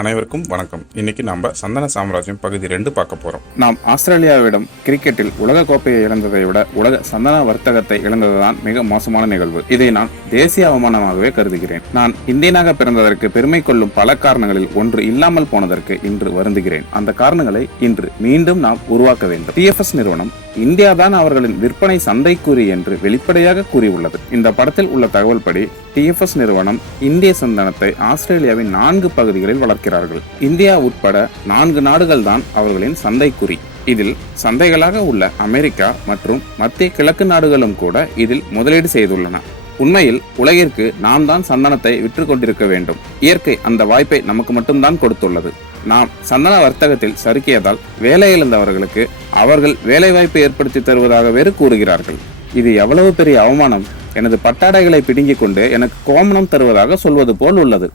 அனைவருக்கும் வணக்கம். இன்னைக்கு நம்ம சந்தன சாம்ராஜ்யம் பகுதி 2 பார்க்க போறோம். நாம் ஆஸ்திரேலியாவிடம் கிரிக்கெட்டில் உலக கோப்பையை இழந்ததை விட உலக சந்தன வர்த்தகத்தை இழந்ததுதான் மிக மோசமான நிகழ்வு. இதை நான் தேசிய அவமானமாகவே கருதுகிறேன். நான் இந்தியனாக பிறந்ததற்கு பெருமை கொள்ளும் பல காரணங்களில் ஒன்று இல்லாமல் போனதற்கு இன்று வருந்துகிறேன். அந்த காரணங்களை இன்று மீண்டும் நாம் உருவாக்க வேண்டும். TFS நிறுவனம் இந்தியாதான் அவர்களின் விற்பனை சந்தைக்குறி என்று வெளிப்படையாக கூறியுள்ளது. இந்த படத்தில் உள்ள தகவல் படி TFS நிறுவனம் இந்திய சந்தனத்தை ஆஸ்திரேலியாவின் 4 பகுதிகளில் வளர்க்கிறார்கள். இந்தியா உட்பட 4 நாடுகள் தான் அவர்களின் சந்தைக்குறி. இதில் சந்தைகளாக உள்ள அமெரிக்கா மற்றும் மத்திய கிழக்கு நாடுகளும் கூட இதில் முதலீடு செய்துள்ளன. உண்மையில் உலகிற்கு நாம் தான் சந்தனத்தை விற்று கொண்டிருக்க வேண்டும். இயற்கை அந்த வாய்ப்பை நமக்கு மட்டும்தான் கொடுத்துள்ளது. நாம் சந்தன வர்த்தகத்தில் சறுக்கியதால் வேலை இழந்தவர்களுக்கு அவர்கள் வேலை வாய்ப்பை ஏற்படுத்தி தருவதாக வேறு கூறுகிறார்கள். இது எவ்வளவு பெரிய அவமானம்! எனது பட்டாடைகளை பிடுங்கிக் கொண்டு எனக்கு கோமணம் தருவதாக சொல்வது போல் உள்ளது.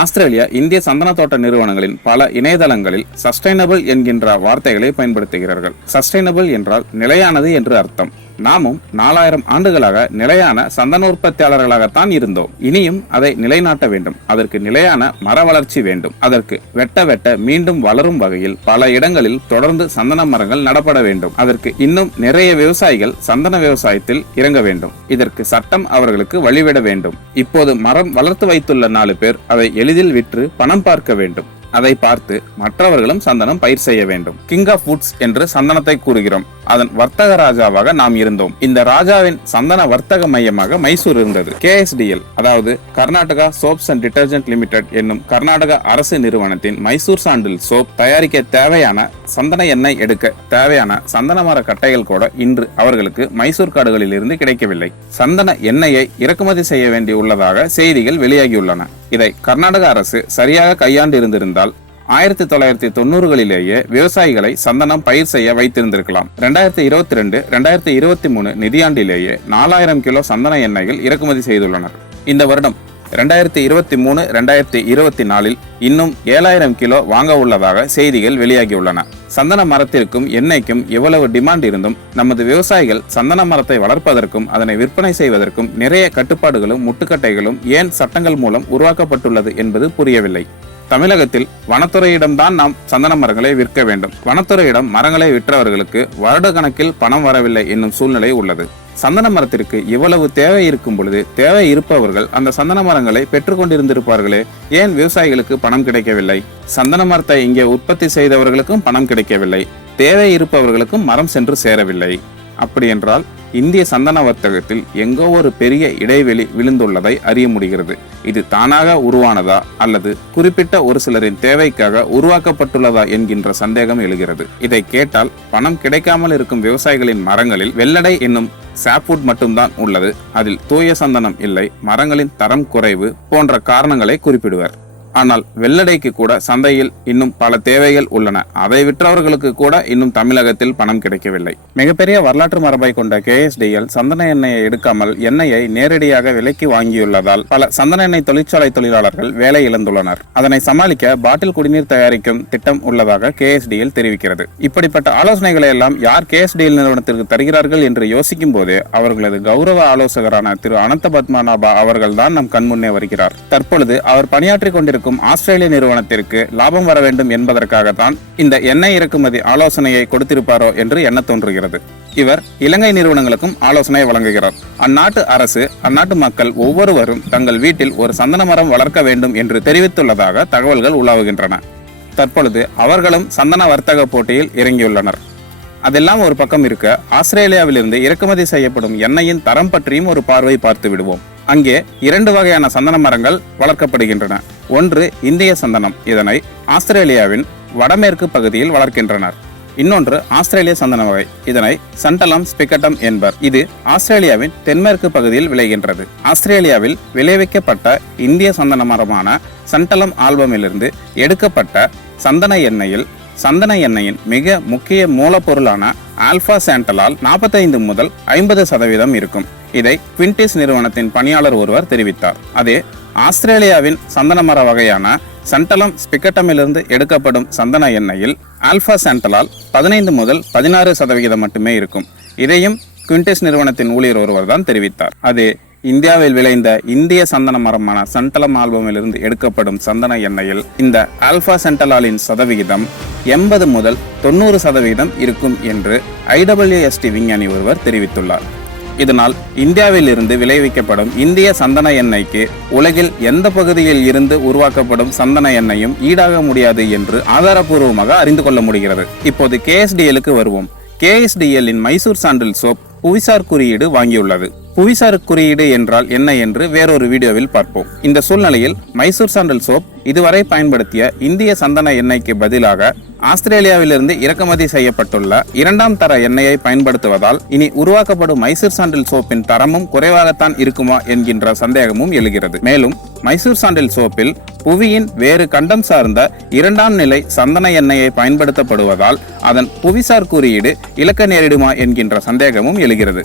ஆஸ்திரேலியா இந்திய சந்தன தோட்ட நிறுவனங்களின் பல இணையதளங்களில் சஸ்டைனபிள் என்கின்ற வார்த்தைகளை பயன்படுத்துகிறார்கள். சஸ்டைனபிள் என்றால் நிலையானது என்று அர்த்தம். நாமும் 4000 ஆண்டுகளாக நிலையான சந்தன உற்பத்தியாளர்களாகத்தான் இருந்தோம். இனியும் அதை நிலைநாட்ட வேண்டும். அதற்கு நிலையான மர வளர்ச்சி வேண்டும். அதற்கு வெட்ட மீண்டும் வளரும் வகையில் பல இடங்களில் தொடர்ந்து சந்தன மரங்கள் நடப்பட வேண்டும். அதற்கு இன்னும் நிறைய விவசாயிகள் சந்தன விவசாயத்தில் இறங்க வேண்டும். இதற்கு சட்டம் அவர்களுக்கு வழிவிட வேண்டும். இப்போது மரம் வளர்த்து வைத்துள்ள 4 பேர் அதை எளிதில் விற்று பணம் பார்க்க வேண்டும். அதை பார்த்து மற்றவர்களும் சந்தனம் பயிர் செய்ய வேண்டும். கிங் ஆஃப் வுட்ஸ் என்று சந்தனத்தை கூறுகிறோம். அதன் வர்த்தக ராஜாவாக நாம் இருந்தோம். இந்த ராஜாவின் சந்தன வர்த்தக மையமாக மைசூர் இருந்தது. KSDL அதாவது Karnataka soaps and detergent limited என்னும் கர்நாடக அரசு நிறுவனத்தின் மைசூர் சாண்டில் சோப் தயாரிக்க தேவையான சந்தன எண்ணெய் எடுக்க தேவையான சந்தன மர கட்டைகள் கூட இன்று அவர்களுக்கு மைசூர் காடுகளில் இருந்து கிடைக்கவில்லை. சந்தன எண்ணெயை இறக்குமதி செய்ய வேண்டியுள்ளதாக செய்திகள் வெளியாகியுள்ளன. இதை கர்நாடக அரசு சரியாக கையாண்டு இருந்திருந்தால் 1990களிலேயே விவசாயிகளை சந்தனம் பயிர் செய்ய வைத்திருந்திருக்கலாம். 2022-2023 நிதியாண்டிலேயே 4000 கிலோ சந்தன எண்ணெய்கள் இறக்குமதி செய்துள்ளனர். இந்த வருடம் 2023-2024 இன்னும் 7000 கிலோ வாங்க உள்ளதாக செய்திகள் வெளியாகியுள்ளன. சந்தன மரத்திற்கும் எண்ணெய்க்கும் எவ்வளவு டிமாண்ட் இருந்தும் நமது விவசாயிகள் சந்தன மரத்தை வளர்ப்பதற்கும் அதனை விற்பனை செய்வதற்கும் நிறைய கட்டுப்பாடுகளும் முட்டுக்கட்டைகளும் ஏன் சட்டங்கள் மூலம் உருவாக்கப்பட்டுள்ளது என்பது புரியவில்லை. தமிழகத்தில் வனத்துறையிடம்தான் நாம் சந்தன மரங்களை விற்க வேண்டும். வனத்துறையிடம் மரங்களை விற்றவர்களுக்கு வருட கணக்கில் பணம் வரவில்லை என்னும் சூழ்நிலை உள்ளது. சந்தன மரத்திற்கு இவ்வளவு தேவை இருக்கும் பொழுது தேவை இருப்பவர்கள் அந்த சந்தன மரங்களை பெற்றுக்கொண்டிருந்திருப்பார்களே, ஏன் விவசாயிகளுக்கு பணம் கிடைக்கவில்லை? சந்தன மரத்தை இங்கே உற்பத்தி செய்தவர்களுக்கும் பணம் கிடைக்கவில்லை, தேவை இருப்பவர்களுக்கும் மரம் சென்று சேரவில்லை. அப்படி என்றால் இந்திய சந்தன வர்த்தகத்தில் எங்கோ ஒரு பெரிய இடைவெளி விழுந்துள்ளதை அறிய முடிகிறது. இது தானாக உருவானதா அல்லது குறிப்பிட்ட ஒரு சிலரின் தேவைக்காக உருவாக்கப்பட்டுள்ளதா என்கின்ற சந்தேகம் எழுகிறது. இதை கேட்டால் பணம் கிடைக்காமல் இருக்கும் விவசாயிகளின் மரங்களில் வெள்ளடை என்னும் சாப்வுட் மட்டும்தான் உள்ளது, அதில் தூய சந்தனம் இல்லை, மரங்களின் தரம் குறைவு போன்ற காரணங்களை குறிப்பிடுவர். ஆனால் வெள்ளடைக்கு கூட சந்தையில் இன்னும் பல தேவைகள் உள்ளன. அதை விற்றவர்களுக்கு கூட இன்னும் தமிழகத்தில் பணம் கிடைக்கவில்லை. மிகப்பெரிய வரலாற்று மரபை கொண்ட KSDL சந்தன எண்ணெயை எடுக்காமல் எண்ணெயை நேரடியாக விலைக்கு வாங்கியுள்ளதால் பல சந்தன எண்ணெய் தொழிற்சாலை தொழிலாளர்கள் வேலை இழந்துள்ளனர். அதனை சமாளிக்க பாட்டில் குடிநீர் தயாரிக்கும் திட்டம் உள்ளதாக KSDL தெரிவிக்கிறது. இப்படிப்பட்ட ஆலோசனைகளை எல்லாம் யார் KSDL நிறுவனத்திற்கு தருகிறார்கள் என்று யோசிக்கும் போதே அவர்களது கௌரவ ஆலோசகரான திரு அனந்த பத்மநாபா அவர்கள் தான் நம் கண்முன்னே வருகிறார். தற்பொழுது அவர் பணியாற்றி கொண்டிருக்கும் ஆஸ்திரேலிய நிறுவனத்திற்கு லாபம் வர வேண்டும் என்பதற்காகத்தான் இந்த எண்ணெய் இறக்குமதி ஆலோசனையை கொடுத்திருப்பாரோ என்று எண்ண தோன்றுகிறது. இவர் இலங்கை நிறுவனங்களுக்கும் ஆலோசனை வழங்குகிறார். அந்நாட்டு அரசு அந்நாட்டு மக்கள் ஒவ்வொருவரும் தங்கள் வீட்டில் ஒரு சந்தன மரம் வளர்க்க வேண்டும் என்று தெரிவித்துள்ளதாக தகவல்கள் உலாவுகின்றன. தற்பொழுது அவர்களும் சந்தன வர்த்தக போட்டியில் இறங்கியுள்ளனர். அதெல்லாம் ஒரு பக்கம் இருக்க, ஆஸ்திரேலியாவிலிருந்து இறக்குமதி செய்யப்படும் எண்ணெயின் தரம் பற்றியும் ஒரு பார்வை பார்த்து விடுவோம். அங்கே 2 வகையான சந்தன மரங்கள் வளர்க்கப்படுகின்றன. ஒன்று இந்திய சந்தனம். இதனை ஆஸ்திரேலியாவின் வடமேற்கு பகுதியில் வளர்க்கின்றனர். இன்னொன்று ஆஸ்திரேலிய சந்தன வகை. இதனை சண்டலம் ஸ்பிகட்டம் என்பர். இது ஆஸ்திரேலியாவின் தென்மேற்கு பகுதியில் விளைகின்றது. ஆஸ்திரேலியாவில் விளைவிக்கப்பட்ட இந்திய சந்தன மரமான சண்டலம் ஆல்பமிலிருந்து எடுக்கப்பட்ட சந்தன எண்ணெயில் சந்தன எண்ணெயின் மிக முக்கிய மூலப்பொருளான ஆல்பா சாண்டலால் 45 முதல் 50% இருக்கும். இதை குவிண்டிஸ் நிறுவனத்தின் பணியாளர் ஒருவர் தெரிவித்தார். அதே ஆஸ்திரேலியாவின் சந்தன மர வகையான சண்டலம் ஸ்பிகட்டமிலிருந்து எடுக்கப்படும் சந்தன எண்ணெயில் ஆல்பா சாண்டலால் 15 முதல் 16% மட்டுமே இருக்கும். இதையும் குவிண்டிஸ் நிறுவனத்தின் ஊழியர் ஒருவர் தான் தெரிவித்தார். அதே இந்தியாவில் விளைந்த இந்திய சந்தன மரமான சென்டலம் ஆல்பமிலிருந்து எடுக்கப்படும் சந்தன எண்ணெயில் இந்த ஆல்பா சென்டலாலின் சதவிகிதம் 80 முதல் 90% இருக்கும் என்று IWST விஞ்ஞானி ஒருவர் தெரிவித்துள்ளார். இதனால் இந்தியாவில் இருந்து விளைவிக்கப்படும் இந்திய சந்தன எண்ணெய்க்கு உலகில் எந்த பகுதியில் இருந்து உருவாக்கப்படும் சந்தன எண்ணெயும் ஈடாக முடியாது என்று ஆதாரப்பூர்வமாக அறிந்து கொள்ள முடிகிறது. இப்போது KSDLக்கு வருவோம். KSDLின் மைசூர் சாண்டில் சோப் புவிசார் குறியீடு வாங்கியுள்ளது. புவிசார் குறியீடு என்றால் என்ன என்று வேறொரு வீடியோவில் பார்ப்போம். இந்த சூழ்நிலையில் மைசூர் சாண்டில் சோப் இதுவரை பயன்படுத்திய இந்திய சந்தன எண்ணெய்க்கு பதிலாக ஆஸ்திரேலியாவிலிருந்து இறக்குமதி செய்யப்பட்டுள்ள 2ஆம் தர எண்ணெயை பயன்படுத்துவதால் இனி உருவாக்கப்படும் மைசூர் சாண்டில் சோப்பின் தரமும் குறைவாகத்தான் இருக்குமா என்கின்ற சந்தேகமும் எழுகிறது. மேலும் மைசூர் சாண்டில் சோப்பில் புவியின் வேறு கண்டம் சார்ந்த 2ஆம் நிலை சந்தன எண்ணெயை பயன்படுத்தப்படுவதால் அதன் புவிசார் குறியீடு இழக்க நேரிடுமா என்கின்ற சந்தேகமும் எழுகிறது.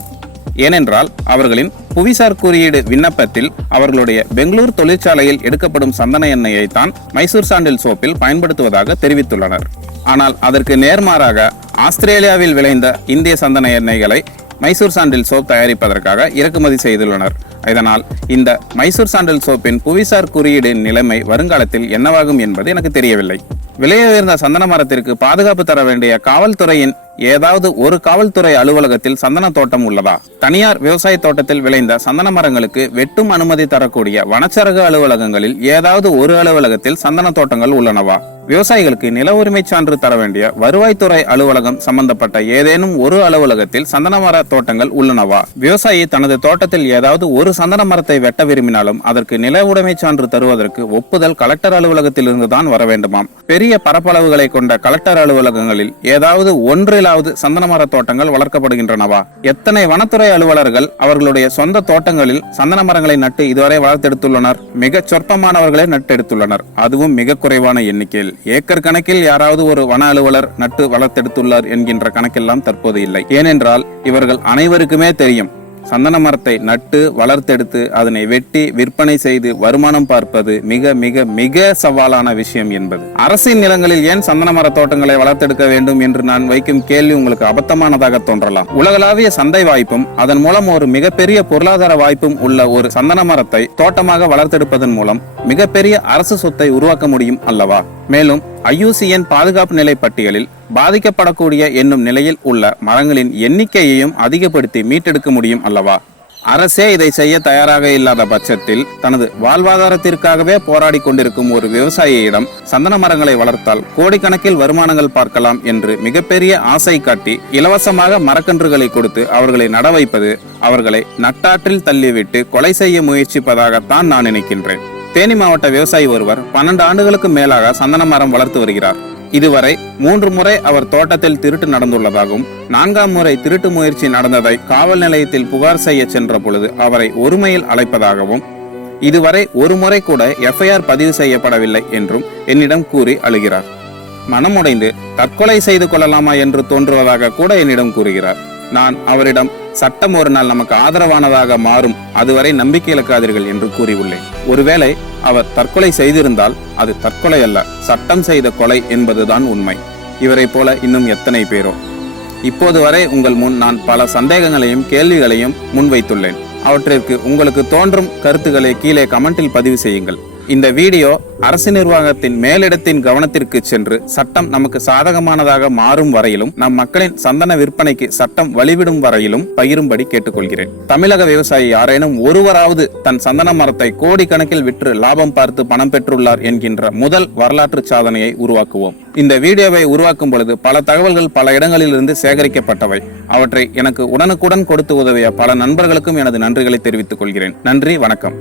ஏனென்றால் அவர்களின் புவிசார் குறியீடு விண்ணப்பத்தில் அவர்களுடைய பெங்களூர் தொழிற்சாலையில் எடுக்கப்படும் சந்தன எண்ணெயை தான் மைசூர் சாண்டில் சோப்பில் பயன்படுத்துவதாக தெரிவித்துள்ளனர். ஆனால் அதற்கு நேர்மாறாக ஆஸ்திரேலியாவில் விளைந்த இந்திய சந்தன எண்ணெய்களை மைசூர் சாண்டில் சோப் தயாரிப்பதற்காக இறக்குமதி செய்துள்ளனர். இதனால் இந்த மைசூர் சாண்டில் சோப்பின் புவிசார் குறியீடு நிலைமை வருங்காலத்தில் என்னவாகும் என்பது எனக்கு தெரியவில்லை. விலை உயர்ந்த சந்தன மரத்திற்கு பாதுகாப்பு தர வேண்டிய காவல்துறையின் ஏதாவது ஒரு காவல்துறை அலுவலகத்தில் சந்தன தோட்டம் உள்ளதா? தனியார் விவசாய தோட்டத்தில் விளைந்த சந்தன மரங்களுக்கு வெட்டும் அனுமதி தரக்கூடிய வனச்சரக அலுவலகங்களில் ஏதாவது ஒரு அலுவலகத்தில் சந்தன தோட்டங்கள் உள்ளனவா? விவசாயிகளுக்கு நில உரிமை சான்று தர வேண்டிய வருவாய்த்துறை அலுவலகம் சம்பந்தப்பட்ட ஏதேனும் ஒரு அலுவலகத்தில் சந்தன மர தோட்டங்கள் உள்ளனவா? விவசாயி தனது தோட்டத்தில் ஏதாவது ஒரு சந்தன மரத்தை வெட்ட விரும்பினாலும் அதற்கு நில உடைமை சான்று தருவதற்கு ஒப்புதல் கலெக்டர் அலுவலகத்தில் இருந்துதான் வர வேண்டுமாம். பெரிய பரப்பளவுகளை கொண்ட கலெக்டர் அலுவலகங்களில் ஏதாவது ஒன்றிலாவது சந்தன மர தோட்டங்கள் வளர்க்கப்படுகின்றனவா? எத்தனை வனத்துறை அலுவலர்கள் அவர்களுடைய சொந்த தோட்டங்களில் சந்தன மரங்களை நட்டு இதுவரை வளர்த்தெடுத்துள்ளனர்? மிக சொற்பமானவர்களே நட்டெடுத்துள்ளனர், அதுவும் மிக குறைவான எண்ணிக்கையில். ஏக்கர் கணக்கில் யாராவது ஒரு வன அலுவலர் நட்டு வளர்த்தெடுத்துள்ளார் என்கின்ற கணக்கெல்லாம் தற்போது இல்லை. ஏனென்றால் இவர்கள் அனைவருக்குமே தெரியும், சந்தன மரத்தை நட்டு வளர்த்தெடுத்து அதனை வெட்டி விற்பனை செய்து வருமானம் பார்ப்பது மிக மிக மிக சவாலான விஷயம் என்பது. அரசின் நிலங்களில் ஏன் சந்தன மர தோட்டங்களை வளர்த்தெடுக்க வேண்டும் என்று நான் வைக்கும் கேள்வி உங்களுக்கு அபத்தமானதாக தோன்றலாம். உலகளாவிய சந்தை வாய்ப்பும் அதன் மூலம் ஒரு மிகப்பெரிய பொருளாதார வாய்ப்பும் உள்ள ஒரு சந்தன மரத்தை தோட்டமாக வளர்த்தெடுப்பதன் மூலம் மிகப்பெரிய அரசு சொத்தை உருவாக்க முடியும் அல்லவா? மேலும் IUCN பாதுகாப்பு நிலை பட்டியலில் பாதிக்கப்படக்கூடிய என்னும் நிலையில் உள்ள மரங்களின் எண்ணிக்கையையும் அதிகப்படுத்தி மீட்டெடுக்க முடியும் அல்லவா? அரசே இதை செய்ய தயாராக இல்லாத பட்சத்தில் தனது வாழ்வாதாரத்திற்காகவே போராடி கொண்டிருக்கும் ஒரு விவசாயியிடம் சந்தன மரங்களை வளர்த்தால் கோடிக்கணக்கில் வருமானங்கள் பார்க்கலாம் என்று மிகப்பெரிய ஆசை காட்டி இலவசமாக மரக்கன்றுகளை கொடுத்து அவர்களை நட வைப்பது அவர்களை நட்டாற்றில் தள்ளிவிட்டு கொலை செய்ய முயற்சிப்பதாகத்தான் நான் நினைக்கின்றேன். தேனி மாவட்ட விவசாயி ஒருவர் 12 ஆண்டுகளுக்கு மேலாக சந்தன மரம் வளர்த்து வருகிறார். இதுவரை 3 முறை அவர் தோட்டத்தில் திருட்டு நடந்துள்ளதாகவும் 4ஆம் முறை திருட்டு முயற்சி நடந்ததை காவல் நிலையத்தில் புகார் செய்ய சென்ற பொழுது அவரை ஒருமையில் அழைப்பதாகவும் இதுவரை ஒரு முறை கூட FIR பதிவு செய்யப்படவில்லை என்றும் என்னிடம் கூறி அழுகிறார். மனமுடைந்து தற்கொலை செய்து கொள்ளலாமா என்று தோன்றுவதாக கூட என்னிடம் கூறுகிறார். நான் அவரிடம் சட்டம் ஒரு நாள் நமக்கு ஆதரவானதாக மாறும், அதுவரை நம்பிக்கை இழக்காதீர்கள் என்று கூறியுள்ளேன். ஒருவேளை அவர் தற்கொலை செய்திருந்தால் அது தற்கொலை அல்ல, சட்டம் செய்த கொலை என்பதுதான் உண்மை. இவரை போல இன்னும் எத்தனை பேரோ. இப்போது வரை உங்கள் முன் நான் பல சந்தேகங்களையும் கேள்விகளையும் முன்வைத்துள்ளேன். அவற்றிற்கு உங்களுக்கு தோன்றும் கருத்துக்களை கீழே கமெண்டில் பதிவு செய்யுங்கள். இந்த வீடியோ அரசு நிர்வாகத்தின் மேலிடத்தின் கவனத்திற்கு சென்று சட்டம் நமக்கு சாதகமானதாக மாறும் வரையிலும் நம் மக்களின் சந்தன விற்பனைக்கு சட்டம் வழிவிடும் வரையிலும் பகிரும்படி கேட்டுக்கொள்கிறேன். தமிழக விவசாயி யாரேனும் ஒருவராவது தன் சந்தன மரத்தை கோடிக்கணக்கில் விற்று லாபம் பார்த்து பணம் பெற்றுள்ளார் என்கின்ற முதல் வரலாற்று சாதனையை உருவாக்குவோம். இந்த வீடியோவை உருவாக்கும் பொழுது பல தகவல்கள் பல இடங்களிலிருந்து சேகரிக்கப்பட்டவை. அவற்றை எனக்கு உடனுக்குடன் கொடுத்து உதவிய பல நண்பர்களுக்கும் எனது நன்றிகளை தெரிவித்துக் கொள்கிறேன். நன்றி, வணக்கம்.